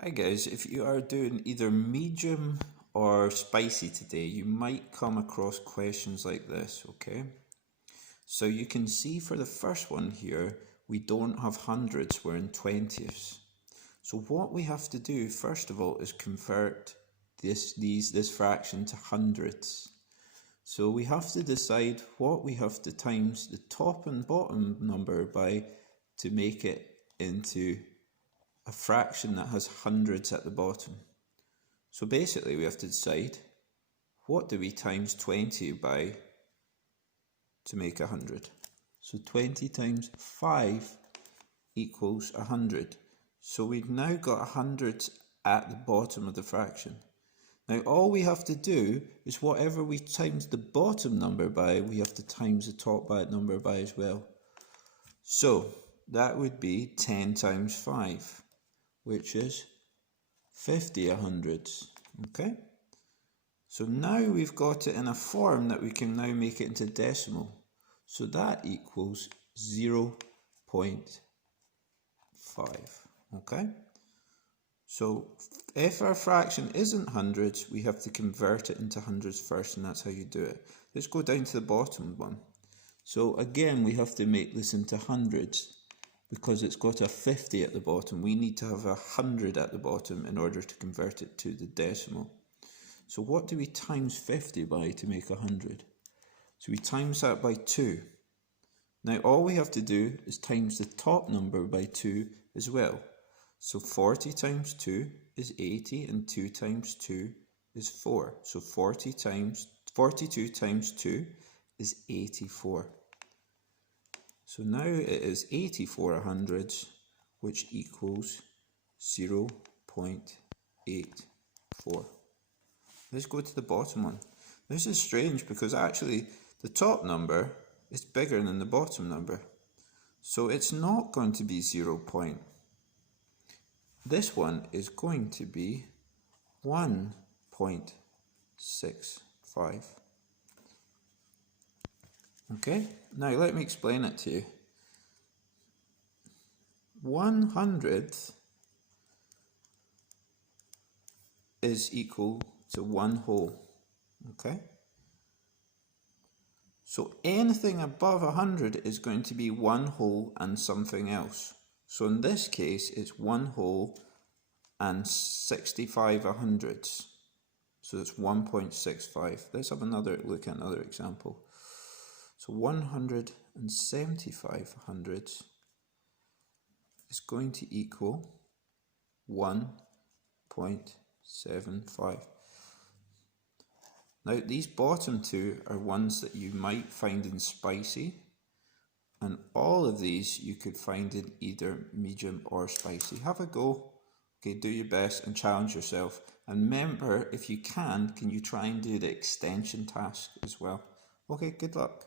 Hi guys, if you are doing either medium or spicy today, you might come across questions like this, okay? So you can see for the first one here, we don't have hundreds, we're in 20ths. So what we have to do, first of all, is convert this fraction to hundreds. So we have to decide what we have to times the top and bottom number by to make it into a fraction that has hundreds at the bottom. So basically we have to decide what do we times 20 by to make 100. So 20 times 5 equals 100. So we've now got 100 at the bottom of the fraction. Now all we have to do is whatever we times the bottom number by, we have to times the top number by as well. So that would be 10 times 5. Which is 50 hundredths, okay? So now we've got it in a form that we can now make it into decimal. So that equals 0.5, okay? So if our fraction isn't hundreds, we have to convert it into hundreds first, and that's how you do it. Let's go down to the bottom one. So again, we have to make this into hundreds. Because it's got a 50 at the bottom, we need to have 100 at the bottom in order to convert it to the decimal. So what do we times 50 by to make 100? So we times that by 2. Now all we have to do is times the top number by 2 as well. So 40 times 2 is 80, and 2 times 2 is 4. So 42 times 2 is 84. So now it is 84 hundredths, which equals 0.84. Let's go to the bottom one. This is strange because actually the top number is bigger than the bottom number. So it's not going to be 0. This one is going to be 1.65. Okay, now let me explain it to you. 100th is equal to 1 whole, okay? So anything above 100 is going to be 1 whole and something else. So in this case, it's 1 whole and 65 hundredths. So it's 1.65. Let's have another look at another example. So 175 hundredths is going to equal 1.75. Now these bottom two are ones that you might find in spicy, and all of these you could find in either medium or spicy. Have a go, okay, do your best and challenge yourself. And remember, if you can you try and do the extension task as well. Okay, good luck.